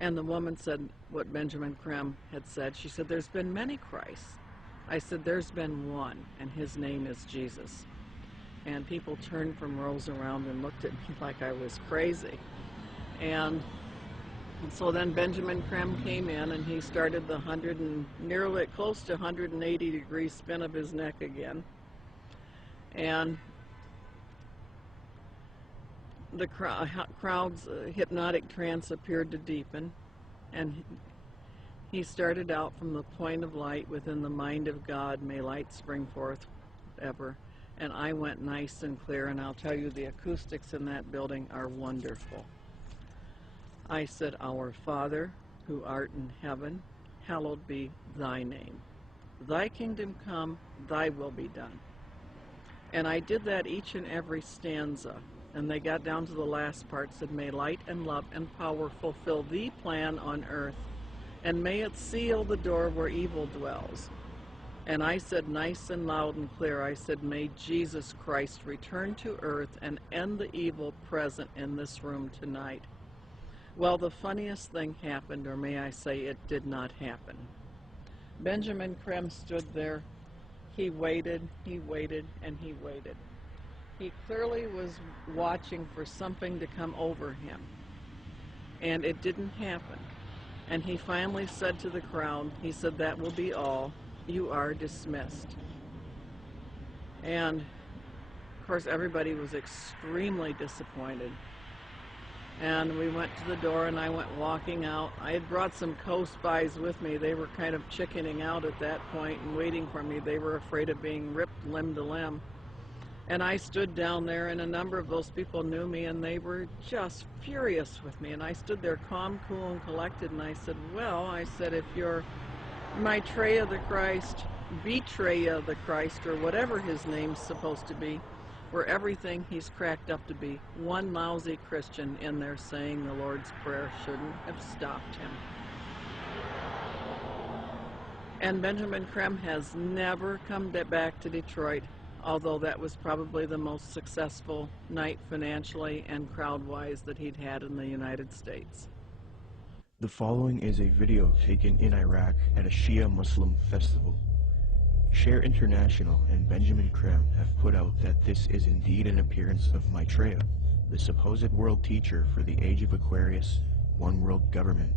And the woman said what Benjamin Creme had said. She said, there's been many Christs. I said, there's been one, and his name is Jesus. And people turned from rows around and looked at me like I was crazy. And so then Benjamin Creme came in, and he started the nearly close to 180-degree spin of his neck again. And the crowd's hypnotic trance appeared to deepen, and he started out from the point of light within the mind of God, may light spring forth ever. And I went nice and clear, and I'll tell you, the acoustics in that building are wonderful. I said, Our Father, who art in heaven, hallowed be thy name. Thy kingdom come, thy will be done. And I did that each and every stanza. And they got down to the last part, said, may light and love and power fulfill thee plan on earth, and may it seal the door where evil dwells. And I said nice and loud and clear, I said, may Jesus Christ return to earth and end the evil present in this room tonight. Well, the funniest thing happened, or may I say it did not happen. Benjamin Creme stood there. He waited, and he waited. He clearly was watching for something to come over him, and it didn't happen. And he finally said to the crowd, he said, that will be all. You are dismissed. And of course everybody was extremely disappointed. And we went to the door, and I went walking out. I had brought some co-spies with me. They were kind of chickening out at that point and waiting for me. They were afraid of being ripped limb to limb. And I stood down there, and a number of those people knew me, and they were just furious with me. And I stood there calm, cool, and collected, and I said, well, I said, if you're Maitreya the Christ, Betreya the Christ, or whatever his name's supposed to be, or everything he's cracked up to be, one lousy Christian in there saying the Lord's Prayer shouldn't have stopped him. And Benjamin Creme has never come back to Detroit, although that was probably the most successful night financially and crowd-wise that he'd had in the United States. The following is a video taken in Iraq at a Shia Muslim festival. Share International and Benjamin Creme have put out that this is indeed an appearance of Maitreya, the supposed world teacher for the age of Aquarius, one world government.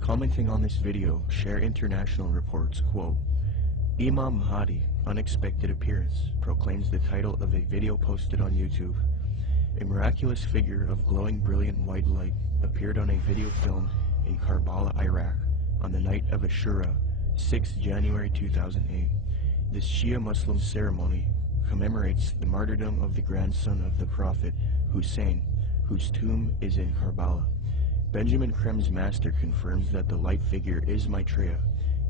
Commenting on this video, Share International reports, quote, Imam Mahdi, unexpected appearance, proclaims the title of a video posted on YouTube. A miraculous figure of glowing brilliant white light appeared on a video filmed in Karbala, Iraq, on the night of Ashura, 6 January 2008. This Shia Muslim ceremony commemorates the martyrdom of the grandson of the Prophet, Hussein, whose tomb is in Karbala. Benjamin Creme's master confirms that the light figure is Maitreya,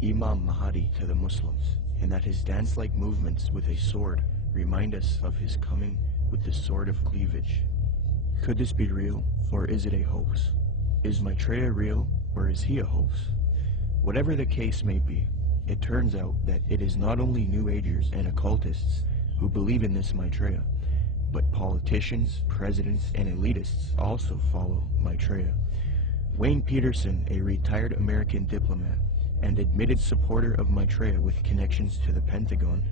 Imam Mahdi to the Muslims, and that his dance-like movements with a sword remind us of his coming with the sword of cleavage. Could this be real, or is it a hoax? Is Maitreya real, or is he a hoax? Whatever the case may be, it turns out that it is not only New Agers and occultists who believe in this Maitreya, but politicians, presidents, and elitists also follow Maitreya. Wayne Peterson, a retired American diplomat and admitted supporter of Maitreya with connections to the Pentagon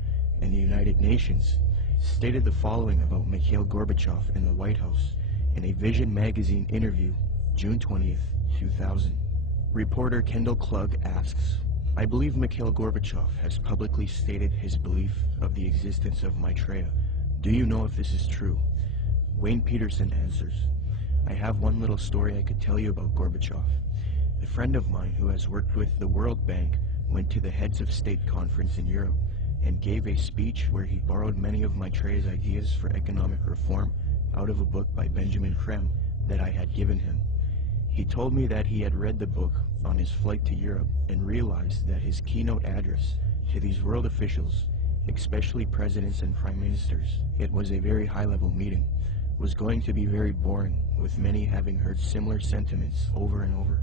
and the United Nations, stated the following about Mikhail Gorbachev in the White House in a Vision magazine interview, June 20th, 2000. Reporter Kendall Klug asks, I believe Mikhail Gorbachev has publicly stated his belief of the existence of Maitreya. Do you know if this is true? Wayne Peterson answers, I have one little story I could tell you about Gorbachev. A friend of mine who has worked with the World Bank went to the Heads of State Conference in Europe and gave a speech where he borrowed many of Maitreya's ideas for economic reform out of a book by Benjamin Creme that I had given him. He told me that he had read the book on his flight to Europe and realized that his keynote address to these world officials, especially presidents and prime ministers, it was a very high-level meeting, was going to be very boring, with many having heard similar sentiments over and over.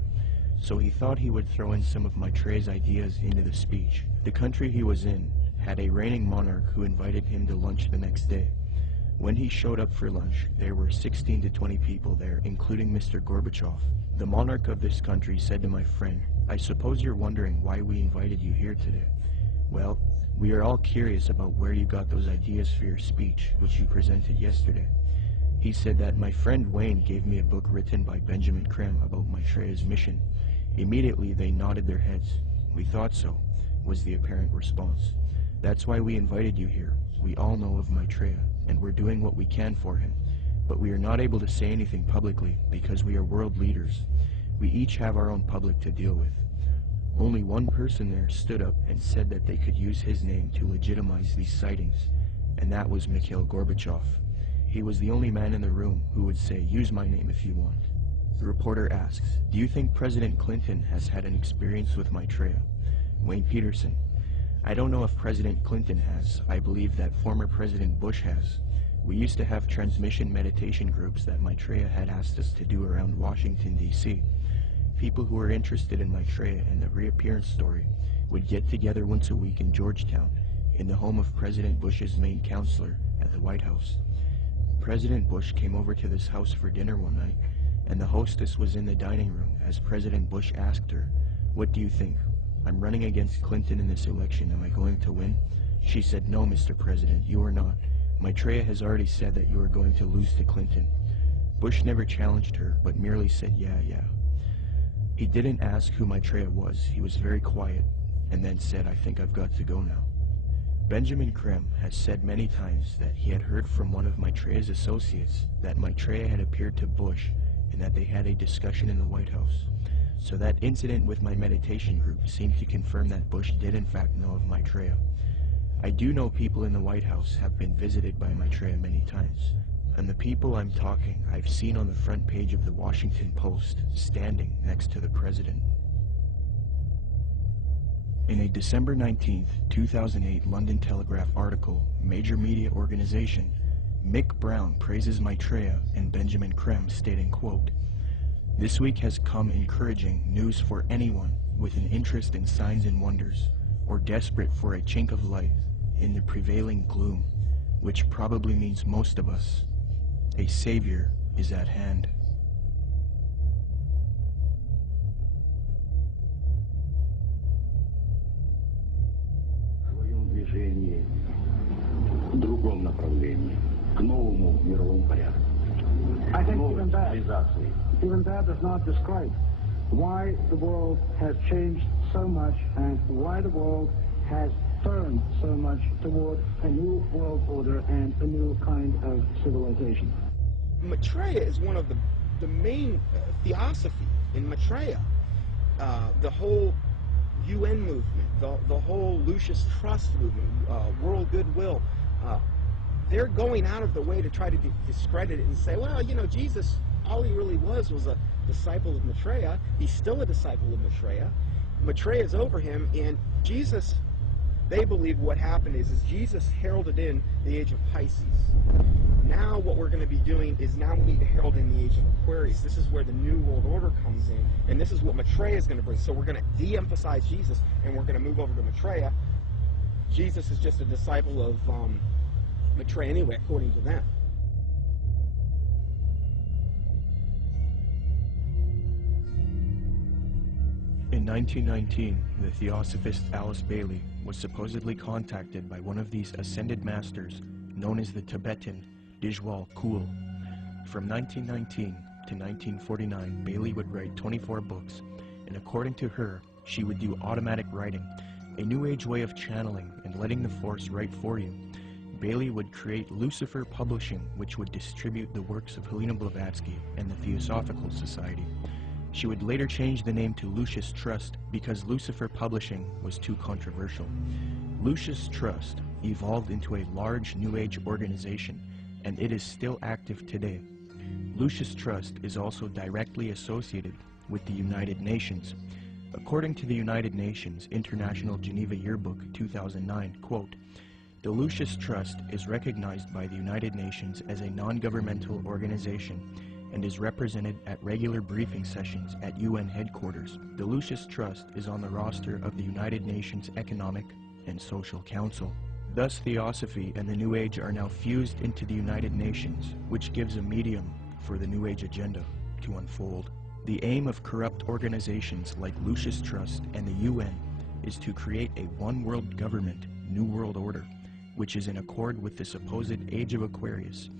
So he thought he would throw in some of Maitreya's ideas into the speech. The country he was in had a reigning monarch who invited him to lunch the next day. When he showed up for lunch, there were 16 to 20 people there, including Mr. Gorbachev, The monarch of this country said to my friend, "I suppose you're wondering why we invited you here today. Well, we are all curious about where you got those ideas for your speech, which you presented yesterday." He said that my friend Wayne gave me a book written by Benjamin Creme about Maitreya's mission. Immediately they nodded their heads. "We thought so," was the apparent response. "That's why we invited you here. We all know of Maitreya, and we're doing what we can for him. But we are not able to say anything publicly because we are world leaders. We each have our own public to deal with." Only one person there stood up and said that they could use his name to legitimize these sightings, and that was Mikhail Gorbachev. He was the only man in the room who would say, "Use my name if you want." The reporter asks, "Do you think President Clinton has had an experience with Maitreya?" Wayne Peterson: "I don't know if President Clinton has. I believe that former President Bush has. We used to have transmission meditation groups that Maitreya had asked us to do around Washington, D.C. People who were interested in Maitreya and the reappearance story would get together once a week in Georgetown, in the home of President Bush's main counselor at the White House. President Bush came over to this house for dinner one night, and the hostess was in the dining room as President Bush asked her, "What do you think? I'm running against Clinton in this election. Am I going to win?" She said, "No, Mr. President, you are not. Maitreya has already said that you are going to lose to Clinton." Bush never challenged her, but merely said, yeah. He didn't ask who Maitreya was. He was very quiet, and then said, "I think I've got to go now." Benjamin Creme has said many times that he had heard from one of Maitreya's associates that Maitreya had appeared to Bush and that they had a discussion in the White House. So that incident with my meditation group seemed to confirm that Bush did in fact know of Maitreya. I do know people in the White House have been visited by Maitreya many times, and the people I'm talking I've seen on the front page of the Washington Post, standing next to the president. In a December 19, 2008 London Telegraph article, major media organization, Mick Brown praises Maitreya and Benjamin Creme, stating, quote, "This week has come encouraging news for anyone with an interest in signs and wonders, or desperate for a chink of light in the prevailing gloom, which probably means most of us. A savior is at hand." Другом направлении, к новому мировому порядку. I think even that does not describe why the world has changed so much and why the world has turned so much toward a new world order and a new kind of civilization. Maitreya is one of the main Theosophy in Maitreya. The whole UN movement, the whole Lucis Trust movement, world goodwill, they're going out of the way to try to discredit it and say, well, you know, Jesus, all he really was a disciple of Maitreya. He's still a disciple of Maitreya. Maitreya is over him, and Jesus, they believe what happened is Jesus heralded in the age of Pisces. Now what we're going to be doing is now we need to herald in the age of Aquarius. This is where the New World Order comes in, and this is what Maitreya is going to bring. So we're going to de-emphasize Jesus, and we're going to move over to Maitreya. Jesus is just a disciple of Maitreya anyway, according to them. In 1919, the Theosophist Alice Bailey was supposedly contacted by one of these ascended masters known as the Tibetan Dijwal Kul. From 1919 to 1949, Bailey would write 24 books, and according to her, she would do automatic writing, a new age way of channeling and letting the force write for you. Bailey would create Lucifer Publishing, which would distribute the works of Helena Blavatsky and the Theosophical Society. She would later change the name to Lucis Trust because Lucifer Publishing was too controversial. Lucis Trust evolved into a large New Age organization, and it is still active today. Lucis Trust is also directly associated with the United Nations. According to the United Nations International Geneva Yearbook 2009, quote, "The Lucis Trust is recognized by the United Nations as a non-governmental organization and is represented at regular briefing sessions at UN headquarters. The Lucis Trust is on the roster of the United Nations Economic and Social Council." Thus, Theosophy and the New Age are now fused into the United Nations, which gives a medium for the New Age agenda to unfold. The aim of corrupt organizations like Lucis Trust and the UN is to create a one-world government, New World Order, which is in accord with the supposed Age of Aquarius,